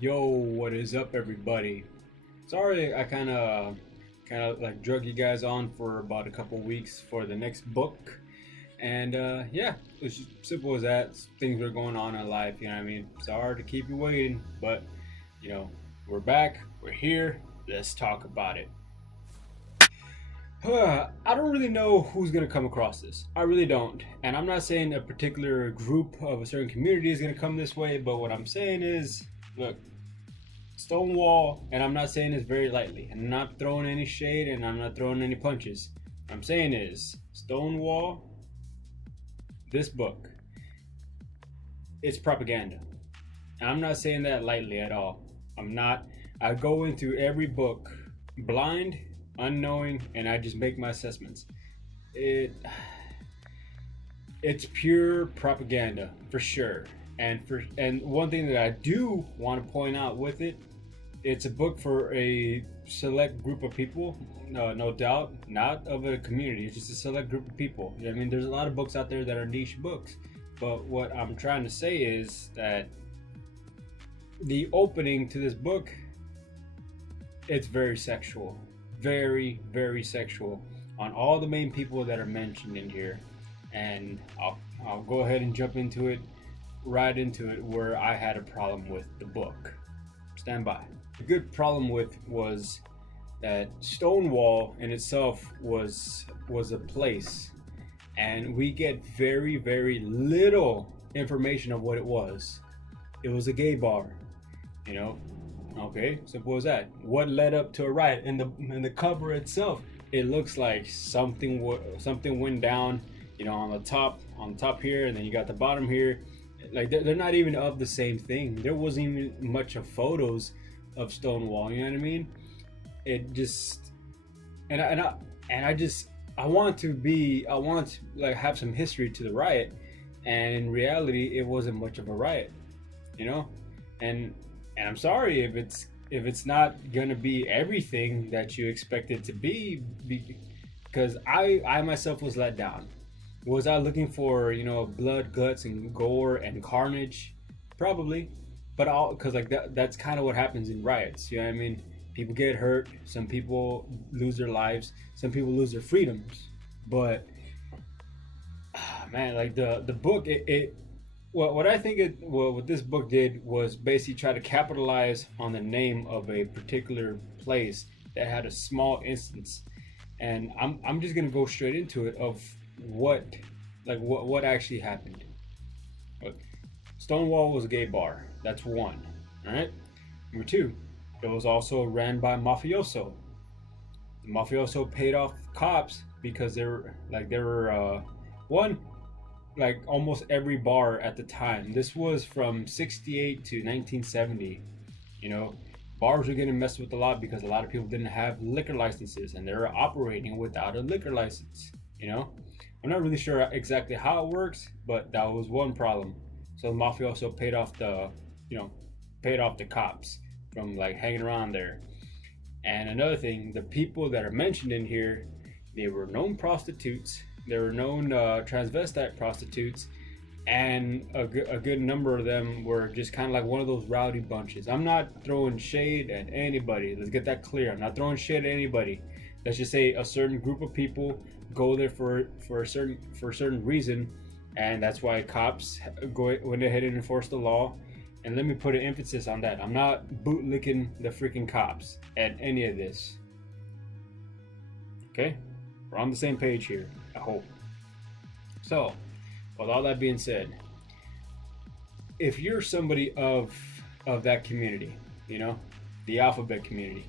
Yo, what is up, everybody? Sorry, I kind of like drug you guys on for about a couple weeks for the next book, and yeah, it's just simple as that. Things were going on in life, you know what I mean. Sorry to keep you waiting, but you know, we're back, we're here. Let's talk about it. I don't really know who's gonna come across this. I really don't, and I'm not saying a particular group of a certain community is gonna come this way, but what I'm saying is, look. Stonewall, and I'm not saying this very lightly. I'm not throwing any shade and I'm not throwing any punches. What I'm saying is Stonewall, this book, it's propaganda. And I'm not saying that lightly at all. I'm not. I go into every book blind, unknowing, and I just make my assessments. It it's pure propaganda for sure. And one thing that I do want to point out with it, it's a book for a select group of people, no doubt, not of a community. It's just a select group of people. I mean, there's a lot of books out there that are niche books, but what I'm trying to say is that the opening to this book, it's very sexual, very, very sexual on all the main people that are mentioned in here, and I'll go ahead and jump into it, right into it, where I had a problem with the book. Stand by. A good problem with was that Stonewall in itself was a place, and we get very, very little information of what it was. It was a gay bar, you know. Okay, simple as that. What led up to a riot? In the cover itself, it looks like something went down, on the top here, and then you got the bottom here. Like they're not even of the same thing. There wasn't even much of photos of Stonewall. You know what I mean? It just and I want to like have some history to the riot, and in reality, it wasn't much of a riot, you know. And I'm sorry if it's not gonna be everything that you expect it to because I myself was let down. Was I looking for blood, guts, and gore and carnage? Probably, but all because like that's kind of what happens in riots. You know what I mean? People get hurt. Some people lose their lives. Some people lose their freedoms. But man, like the book, it what I think what this book did was basically try to capitalize on the name of a particular place that had a small instance, and I'm just gonna go straight into it of what what actually happened. Look, Stonewall was a gay bar. That's one. All right. Number two, it was also ran by mafioso. The mafioso paid off cops because they were one, like almost every bar at the time. This was from 68 to 1970. You know, bars were getting messed with a lot because a lot of people didn't have liquor licenses and they were operating without a liquor license. You know, I'm not really sure exactly how it works, but that was one problem. So the mafia also you know, paid off the cops from like hanging around there. And another thing, the people that are mentioned in here, they were known prostitutes. They were known transvestite prostitutes, and a good number of them were just kind of like one of those rowdy bunches. I'm not throwing shade at anybody. Let's get that clear. I'm not throwing shade at anybody. Let's just say a certain group of people go there for a certain reason, and that's why cops went ahead and enforced the law. And let me put an emphasis on that. I'm not bootlicking the freaking cops at any of this. Okay, we're on the same page here, I hope. So, with all that being said, if you're somebody of that community, you know, the alphabet community,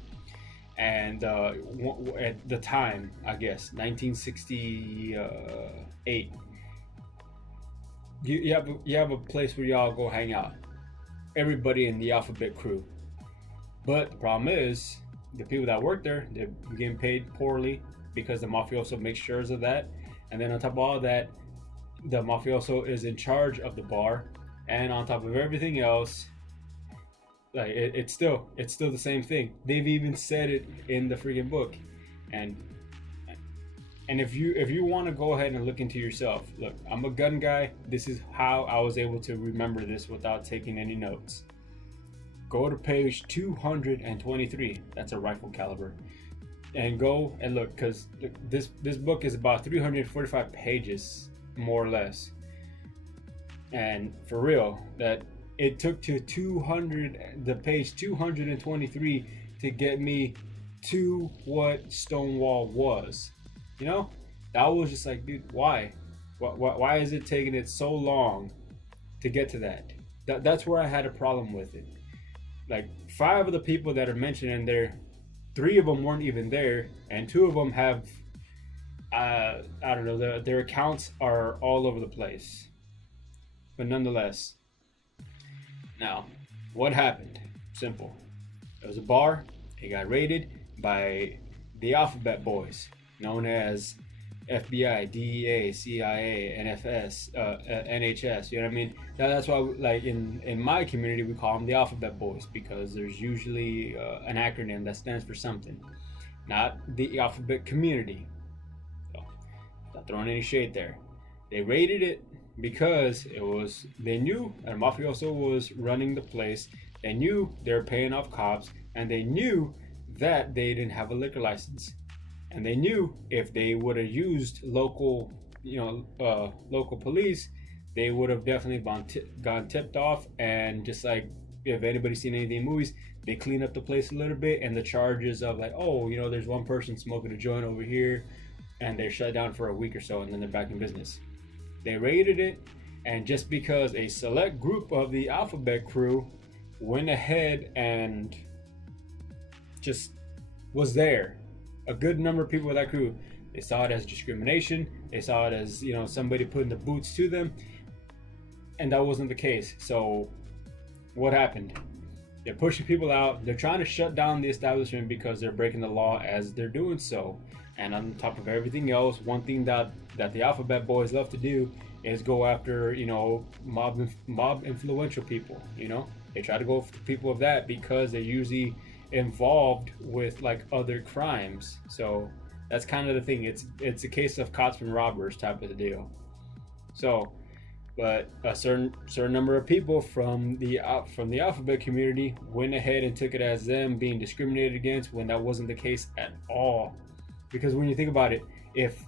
and at the time, I guess 1968, you have a place where y'all go hang out. Everybody in the alphabet crew. But the problem is, the people that work there, they're getting paid poorly because the mafioso makes sure of that. And then on top of all that, the mafioso is in charge of the bar. And on top of everything else, like it's still the same thing. They've even said it in the freaking book. And if you want to go ahead and look into yourself, look, I'm a gun guy. This is how I was able to remember this without taking any notes. go to page 223. That's a rifle caliber. And go and look, because this book is about 345 pages, more or less. And for real, that it took to the page 223 to get me to what Stonewall was. You know, that was just like, dude, why? Why is it taking it so long to get to that? That's where I had a problem with it. Like 5 of the people that are mentioned in there, 3 of them weren't even there, and 2 of them have, I don't know, their accounts are all over the place. But nonetheless, now, what happened? Simple. There was a bar. It got raided by the Alphabet Boys, known as FBI, DEA, CIA, NFS, NHS. You know what I mean? That's why, like in my community, we call them the Alphabet Boys, because there's usually an acronym that stands for something, not the alphabet community. So, not throwing any shade there. They raided it because they knew a mafioso was running the place. They knew they were paying off cops, and they knew that they didn't have a liquor license. And they knew if they would have used local police, they would have definitely gone tipped off. And just like, if anybody's seen anything in movies, they clean up the place a little bit, and the charges of like, oh, there's one person smoking a joint over here, and they're shut down for a week or so, and then they're back in business. They raided it, and just because a select group of the Alphabet crew went ahead and just was there, a good number of people of that crew, they saw it as discrimination. They saw it as, somebody putting the boots to them, and that wasn't the case. So what happened? They're pushing people out. They're trying to shut down the establishment because they're breaking the law as they're doing so. And on top of everything else, one thing that the Alphabet Boys love to do is go after, mob influential people. They try to go for people of that because they're usually involved with like other crimes. So that's kind of the thing. It's a case of cops and robbers type of the deal. So, but a certain number of people from the Alphabet community went ahead and took it as them being discriminated against, when that wasn't the case at all. Because when you think about it, if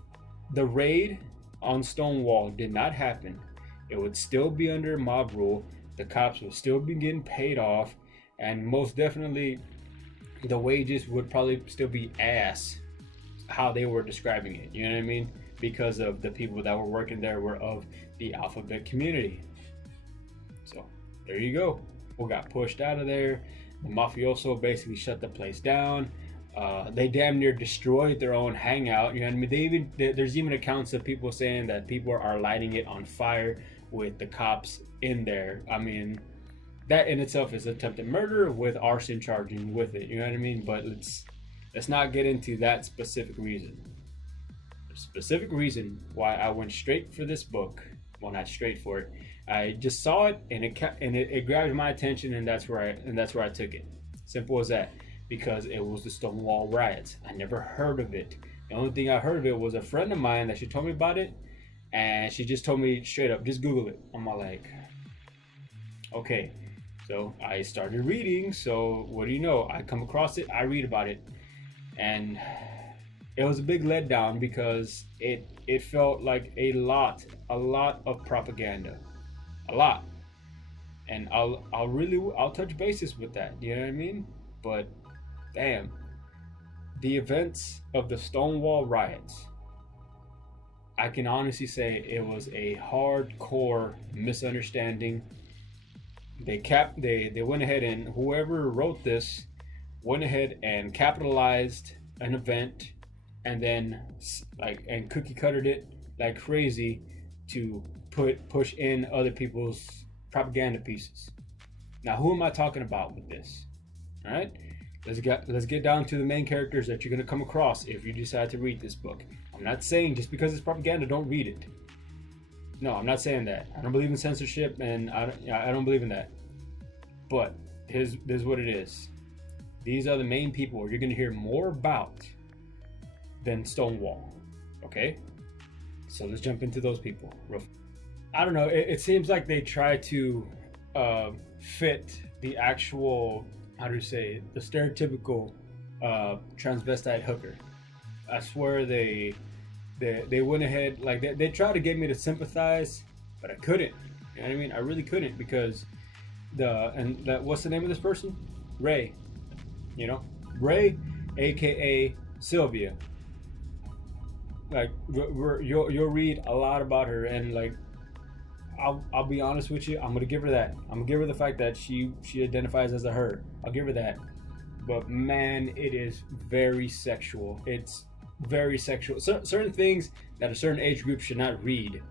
the raid on Stonewall did not happen, it would still be under mob rule. The cops would still be getting paid off, and most definitely the wages would probably still be ass, how they were describing it. You know what I mean? Because of the people that were working there were of the Alphabet community. So there you go. We got pushed out of there. The mafioso basically shut the place down. They damn near destroyed their own hangout. You know what I mean? There's even accounts of people saying that people are lighting it on fire with the cops in there. I mean, that in itself is attempted murder with arson charging with it. You know what I mean? But let's not get into that specific reason. The specific reason why I went straight for this book, well, not straight for it. I just saw it and it grabbed my attention, and that's where I took it. Simple as that. Because it was the Stonewall riots. I never heard of it. The only thing I heard of it was a friend of mine that she told me about it, and she just told me straight up, just Google it. I'm all like, okay. So I started reading. So what do you know? I come across it, I read about it, and it was a big letdown because it felt like a lot of propaganda, a lot. And I'll touch bases with that. You know what I mean? But damn, the events of the Stonewall riots, I can honestly say it was a hardcore misunderstanding. They went ahead, and whoever wrote this went ahead and capitalized an event, and then and cookie cuttered it like crazy to push in other people's propaganda pieces. Now, who am I talking about with this? All right, let's get down to the main characters that you're going to come across if you decide to read this book. I'm not saying just because it's propaganda, don't read it. No, I'm not saying that. I don't believe in censorship, and I don't believe in that. But here's what it is. These are the main people you're going to hear more about than Stonewall. Okay? So let's jump into those people. I don't know. It seems like they try to fit the actual, how do you say, the stereotypical transvestite hooker. I swear they went ahead, like they tried to get me to sympathize, but I couldn't. You know what I mean? I really couldn't, because what's the name of this person? Ray. You know, Ray, aka Sylvia. Like you'll read a lot about her, and like I'll be honest with you. I'm gonna give her that. I'm gonna give her the fact that she identifies as a her. I'll give her that. But man, it is very sexual. It's very sexual. Certain things that a certain age group should not read.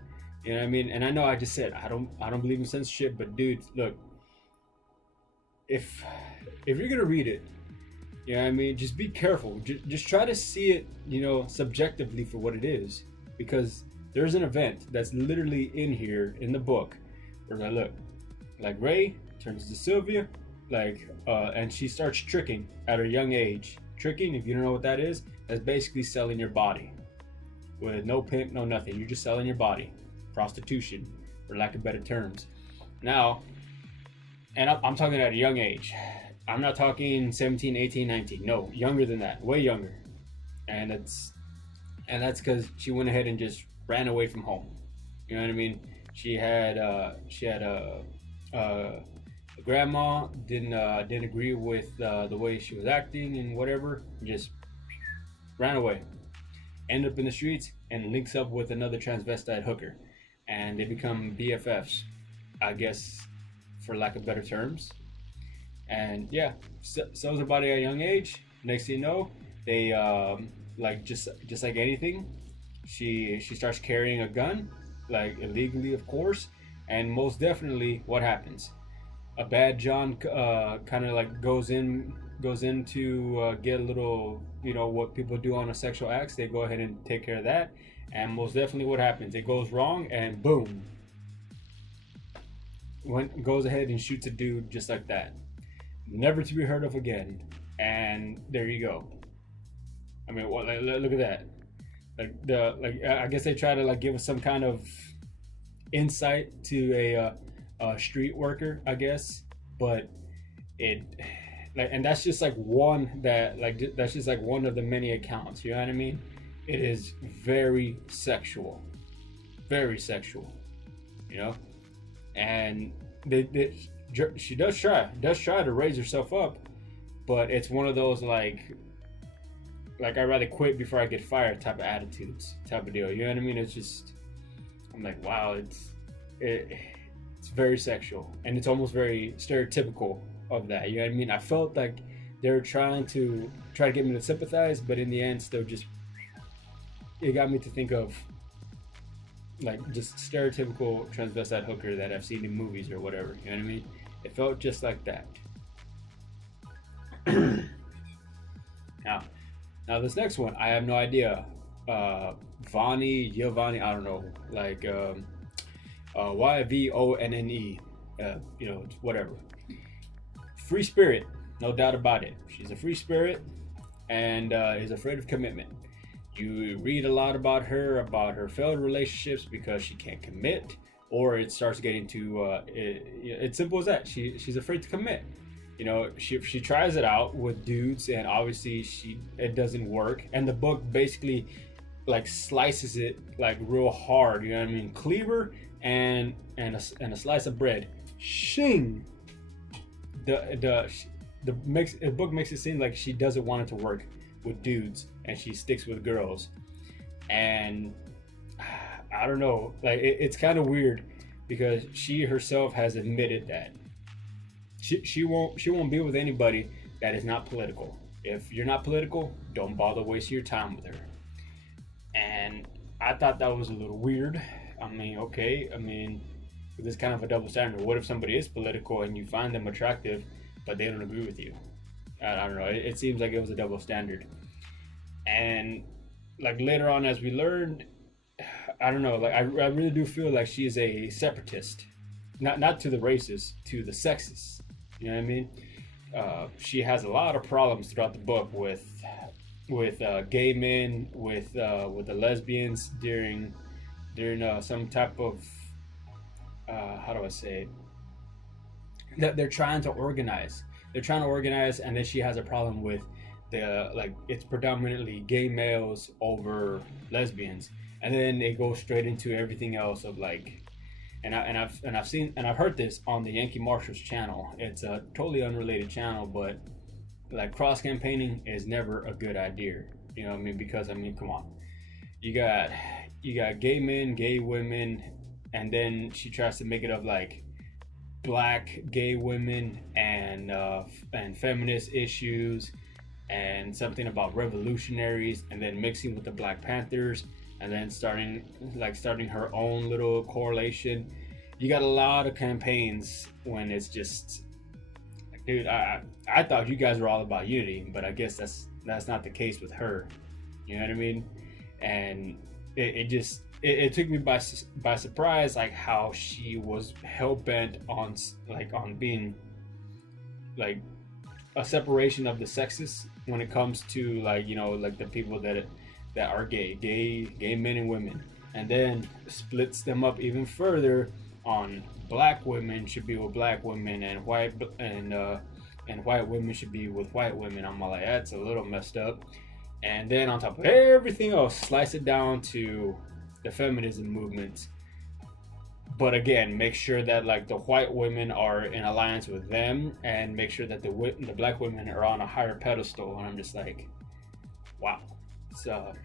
You know what I mean? And I know I just said I don't believe in censorship, but dude, look, if you're gonna read it, you know what I mean, just be careful. Just try to see it, subjectively for what it is, because there's an event that's literally in here in the book where I look, like Ray turns to Sylvia, and she starts tricking at her young age. Tricking, if you don't know what that is, that's basically selling your body with no pimp, no nothing. You're just selling your body, prostitution, for lack of better terms. Now, and I'm talking at a young age. I'm not talking 17, 18, 19. No, younger than that, way younger. And that's because she went ahead and just ran away from home. You know what I mean? She had a grandma didn't agree with the way she was acting and whatever. Just ran away. Ended up in the streets and links up with another transvestite hooker, and they become BFFs, I guess, for lack of better terms. And yeah, sells her body at a young age. Next thing you know, they like just like anything, she starts carrying a gun, like illegally, of course. And most definitely, what happens? A bad John kind of like goes in to get a little, what people do on a sexual acts. They go ahead and take care of that. And most definitely, what happens? It goes wrong, and boom, goes ahead and shoots a dude just like that, never to be heard of again. And there you go. I mean, look at that. I guess they try to like give us some kind of insight to a street worker, I guess, but and that's just like that's just like one of the many accounts. You know what I mean? It is very sexual, very sexual. And she does try to raise herself up, but it's one of those like I'd rather quit before I get fired type of attitudes, type of deal. You know what I mean? It's just, I'm like, wow, it's very sexual, and it's almost very stereotypical of that. You know what I mean? I felt like they were trying to get me to sympathize, but in the end, still just, it got me to think of like just stereotypical transvestite hooker that I've seen in movies or whatever. You know what I mean? It felt just like that. Now this next one, I have no idea. Giovanni, I don't know, like Yvonne, whatever. Free spirit, no doubt about it. She's a free spirit, and is afraid of commitment. You read a lot about her failed relationships because she can't commit, or it starts getting to it's simple as that. She's afraid to commit. She tries it out with dudes, and obviously it doesn't work. And the book basically like slices it like real hard. You know what I mean? Cleaver and a slice of bread. Shing. The book makes it seem like she doesn't want it to work with dudes, and she sticks with girls. And I don't know, like it's kind of weird, because she herself has admitted that she won't be with anybody that is not political. If you're not political, don't bother wasting your time with her. And I thought that was a little weird. I mean, okay, this kind of a double standard. What if somebody is political and you find them attractive, but they don't agree with you? I don't know. It seems like it was a double standard. And like later on, as we learned, I don't know. Like I really do feel like she is a separatist, not to the racists, to the sexists. You know what I mean? She has a lot of problems throughout the book with gay men, with the lesbians during some type of how do I say it? that they're trying to organize. They're trying to organize, and then she has a problem with the like it's predominantly gay males over lesbians, and then they go straight into everything else of like, I've heard this on the Yankee Marshall's channel. It's a totally unrelated channel, but like cross campaigning is never a good idea. You know what I mean? Because I mean, come on, you got gay men, gay women, and then she tries to make it up like black gay women and feminist issues and something about revolutionaries, and then mixing with the Black Panthers, and then starting her own little correlation. You got a lot of campaigns when it's just like, dude, I thought you guys were all about unity, but I guess that's not the case with her. You know what I mean? And it took me by surprise, like how she was hell bent on being like a separation of the sexes when it comes to like, you know, like the people that are gay men and women, and then splits them up even further on black women should be with black women and white women should be with white women. I'm like, that's a little messed up. And then on top of everything else, slice it down to the feminism movement. But again, make sure that like the white women are in alliance with them, and make sure that the black women are on a higher pedestal. And I'm just like, wow, it's kind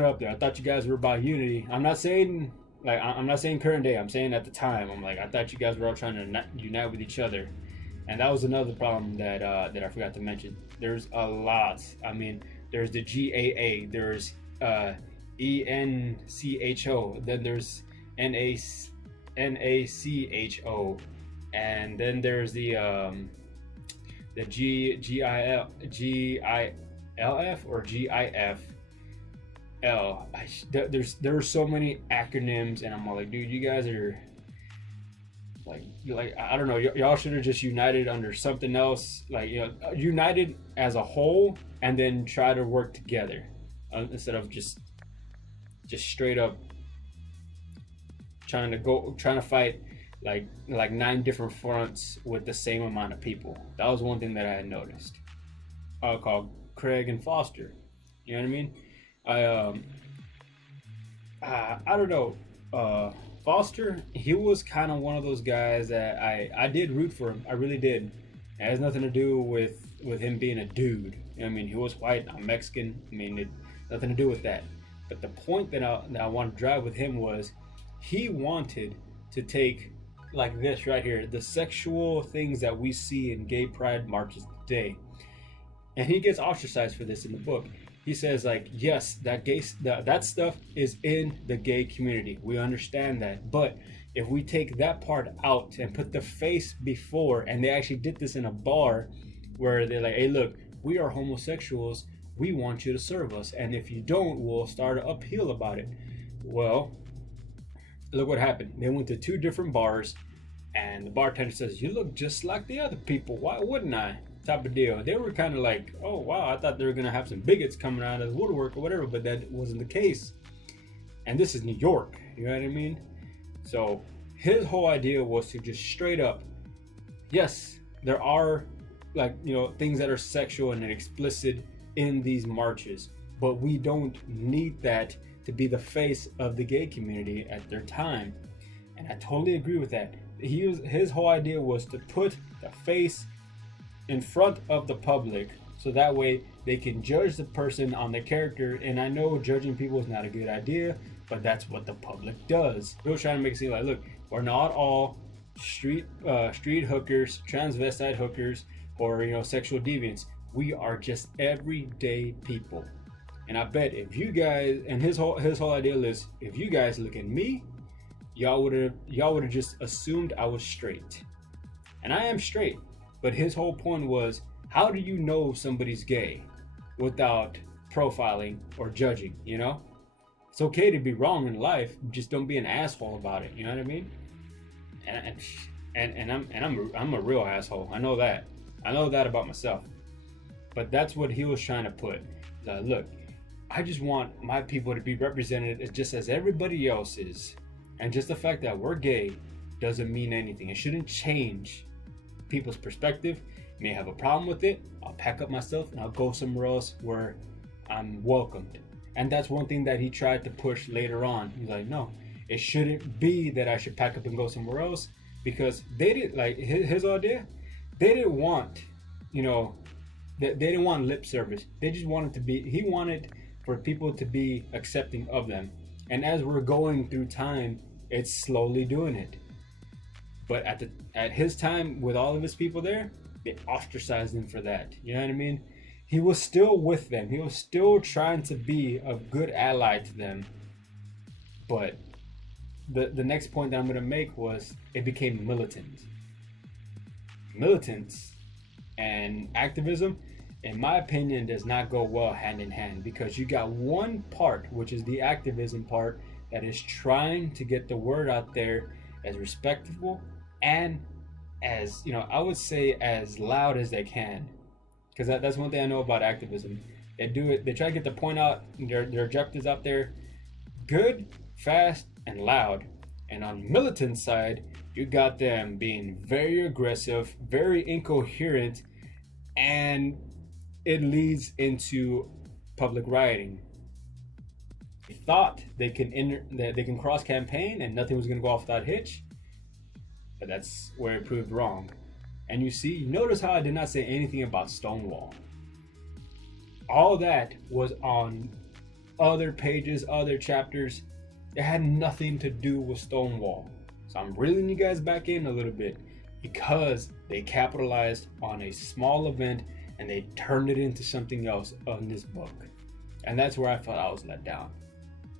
of up there. I thought you guys were about unity. I'm not saying current day. I'm saying at the time. I'm like, I thought you guys were all trying to unite with each other. And that was another problem that I forgot to mention. There's a lot. I mean, there's the GAA. There's ENCHO. Then there's NACHO, and then there's the GILF or GIF. There are so many acronyms, and I'm all like, dude, you guys are like I don't know, y'all should have just united under something else, like, you know, united as a whole, and then try to work together instead of just straight up trying to fight like 9 different fronts with the same amount of people. That was one thing that I had noticed. Called Craig and Foster. You know what I mean? I don't know. Foster, he was kind of one of those guys that I did root for him. I really did. It has nothing to do with him being a dude. You know what I mean? He was white. I'm Mexican. I mean, it nothing to do with that. But the point that I wanted to drive with him was he wanted to take, like this right here, the sexual things that we see in gay pride marches today. And he gets ostracized for this in the book. He says, like, yes, that stuff is in the gay community. We understand that. But if we take that part out and put the face before, and they actually did this in a bar where they're like, hey, look, we are homosexuals. We want you to serve us. And if you don't, we'll start an appeal about it. Well, look what happened. They went to 2 different bars, and the bartender says, you look just like the other people. Why wouldn't I? Type of deal. They were kind of like, oh wow, I thought they were gonna have some bigots coming out of the woodwork or whatever, but that wasn't the case. And this is New York, you know what I mean? So his whole idea was to just straight up, yes, there are, like, you know, things that are sexual and explicit in these marches, but we don't need that to be the face of the gay community at their time. And I totally agree with that. His whole idea was to put the face in front of the public, so that way they can judge the person on their character. And I know judging people is not a good idea, but that's what the public does. They were trying to make it seem like, look, we're not all street hookers, transvestite hookers, or, you know, sexual deviants. We are just everyday people. And I bet if you guys, and his whole idea is, if you guys look at me, y'all would have just assumed I was straight. And I am straight. But his whole point was, how do you know somebody's gay without profiling or judging, you know? It's okay to be wrong in life, just don't be an asshole about it, you know what I mean? And I'm a real asshole. I know that. I know that about myself. But that's what he was trying to put. Look, I just want my people to be represented just as everybody else is. And just the fact that we're gay doesn't mean anything. It shouldn't change people's perspective. May have a problem with it, I'll pack up my stuff and I'll go somewhere else where I'm welcomed. And that's one thing that he tried to push later on. He's like, no, it shouldn't be that I should pack up and go somewhere else, because they did, like, his idea, they didn't want, you know, they didn't want lip service. They just wanted to be, he wanted for people to be accepting of them. And as we're going through time, it's slowly doing it. But at his time, with all of his people there, they ostracized him for that. You know what I mean? He was still with them. He was still trying to be a good ally to them. But the next point that I'm going to make was it became militant. Militants and activism, in my opinion, does not go well hand in hand, because you got one part, which is the activism part, that is trying to get the word out there as respectful and as, you know, I would say as loud as they can. Because that's one thing I know about activism. They do it, they try to get the point out, their objectives out there good, fast, and loud. And on militant side, you got them being very aggressive, very incoherent, and it leads into public rioting. They thought they can cross campaign and nothing was going to go off without hitch, but that's where it proved wrong. And you notice how I did not say anything about Stonewall. All that was on other pages, other chapters. It had nothing to do with Stonewall. So I'm reeling you guys back in a little bit, because they capitalized on a small event and they turned it into something else on this book. And that's where I felt I was let down.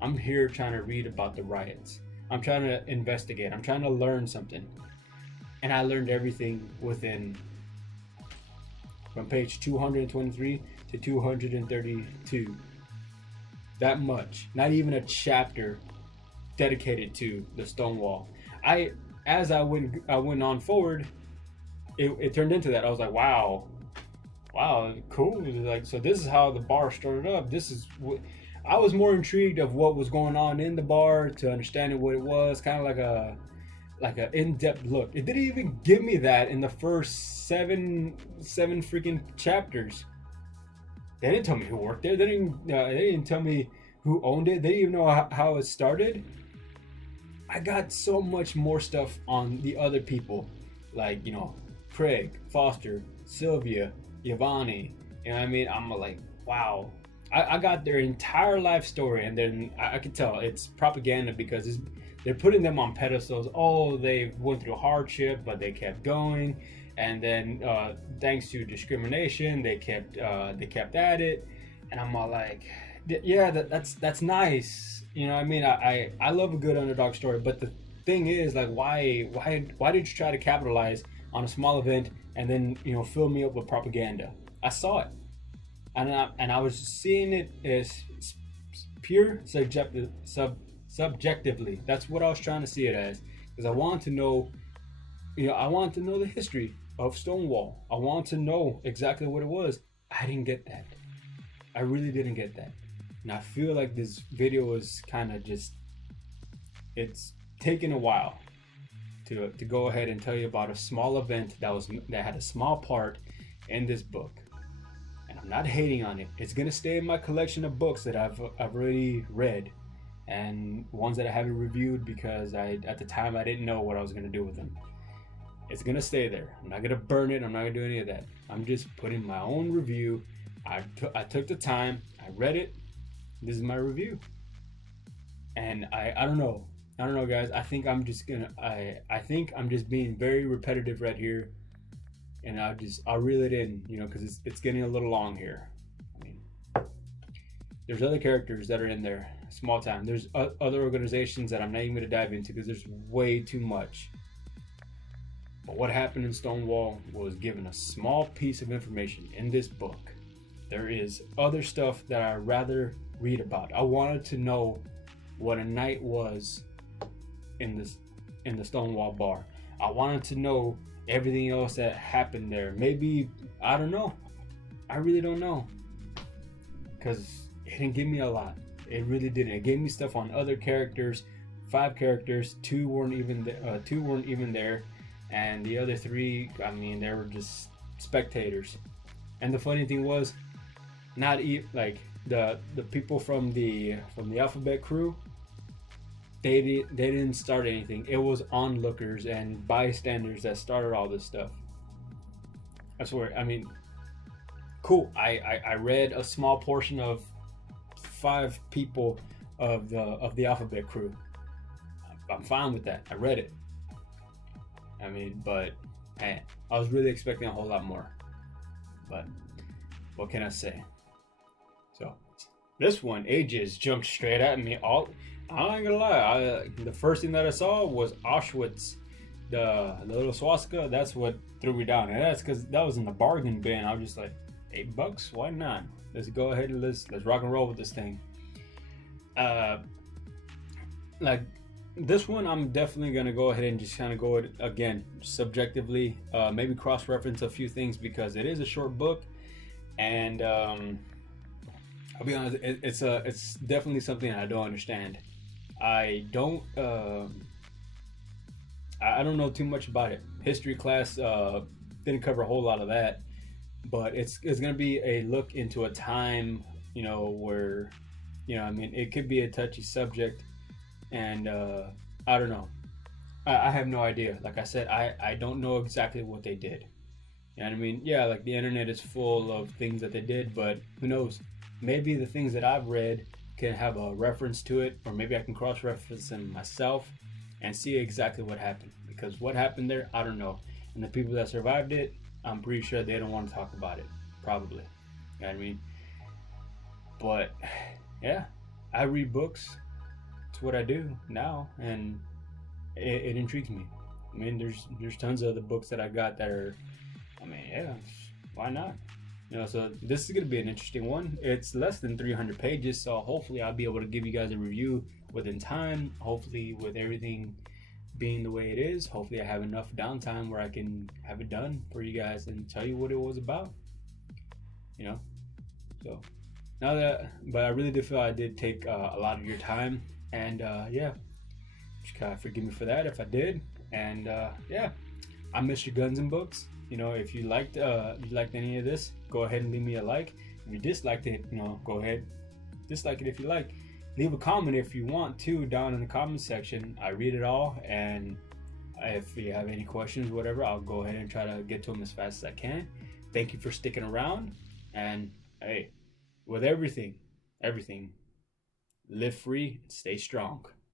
I'm here trying to read about the riots. I'm trying to investigate. I'm trying to learn something. And I learned everything within, from page 223 to 232. That much. Not even a chapter dedicated to the Stonewall. As I went on forward, it turned into that. I was like, wow, cool. Like, so this is how the bar started up. I was more intrigued of what was going on in the bar, to understanding what it was, kind of like a in-depth look. It didn't even give me that in the first seven freaking chapters. They didn't tell me who worked there. They didn't tell me who owned it. They didn't even know how it started. I got so much more stuff on the other people, like, you know, Craig, Foster, Sylvia, Giovanni. You know what I mean? I'm like, wow. I got their entire life story, and then I could tell it's propaganda, because they're putting them on pedestals. Oh, they went through hardship, but they kept going, and then thanks to discrimination, they kept at it. And I'm all like, yeah, that's nice. You know what I mean? I love a good underdog story, but the thing is, like, why did you try to capitalize on a small event and then, you know, fill me up with propaganda? I saw it, and I was seeing it as pure subjectively. That's what I was trying to see it as, because I want to know, you know, I want to know the history of Stonewall. I want to know exactly what it was. I didn't get that. I really didn't get that. And I feel like this video is kind of just, it's taken a while to go ahead and tell you about a small event that had a small part in this book. And I'm not hating on it. It's gonna stay in my collection of books that I've already read, and ones that I haven't reviewed, because at the time I didn't know what I was gonna do with them. It's gonna stay there. I'm not gonna burn it. I'm not gonna do any of that. I'm just putting my own review. I took the time. I read it. This is my review. And I don't know, guys. I think I'm just being very repetitive right here, and I'll reel it in, you know, because it's getting a little long here. I mean, there's other characters that are in there, small time. There's other organizations that I'm not even going to dive into, because there's way too much. But what happened in Stonewall was given a small piece of information in this book. There is other stuff that I'd rather read about. I wanted to know what a night was in the Stonewall bar. I wanted to know everything else that happened there. Maybe, I don't know. I really don't know, because it didn't give me a lot. It really didn't. It gave me stuff on other characters, 5 characters. Two weren't even there, and the other 3, I mean, they were just spectators. And the funny thing was, not like the people from the alphabet crew, they didn't start anything. It was onlookers and bystanders that started all this stuff. I swear. I mean, cool. I read a small portion of 5 people of the alphabet crew. I'm fine with that. I read it. I mean, but man, I was really expecting a whole lot more. But what can I say? So this one, ages jumped straight at me. I ain't gonna lie. The first thing that I saw was Auschwitz, the little swastika. That's what threw me down, and that's because that was in the bargain bin. I was just like, $8? Why not? Let's go ahead and let's rock and roll with this thing. Like this one, I'm definitely gonna go ahead and just kind of go again subjectively, maybe cross-reference a few things because it is a short book, and I'll be honest, it's definitely something I don't understand. I don't know too much about it. History class didn't cover a whole lot of that, but it's gonna be a look into a time, where, I mean, it could be a touchy subject, and I don't know. I have no idea. Like I said, I don't know exactly what they did. You know what I mean? Yeah, like the internet is full of things that they did, but who knows? Maybe the things that I've read can have a reference to it, or maybe I can cross-reference them myself and see exactly what happened. Because what happened there, I don't know. And the people that survived it, I'm pretty sure they don't want to talk about it. Probably. You know what I mean? But yeah, I read books. It's what I do now, and it intrigues me. I mean, there's tons of other books that I got that are, I mean, yeah, why not? So this is going to be an interesting one. It's less than 300 pages, so hopefully I'll be able to give you guys a review within time. Hopefully, with everything being the way it is, hopefully I have enough downtime where I can have it done for you guys and tell you what it was about. So but I really did feel I did take a lot of your time, and yeah, just kind of forgive me for that if I did. And yeah, I miss your guns and books. If you liked any of this, go ahead and leave me a like. If you disliked it, go ahead, dislike it if you like. Leave a comment if you want to down in the comment section. I read it all, and if you have any questions, whatever, I'll go ahead and try to get to them as fast as I can. Thank you for sticking around, and hey, with everything, live free and stay strong.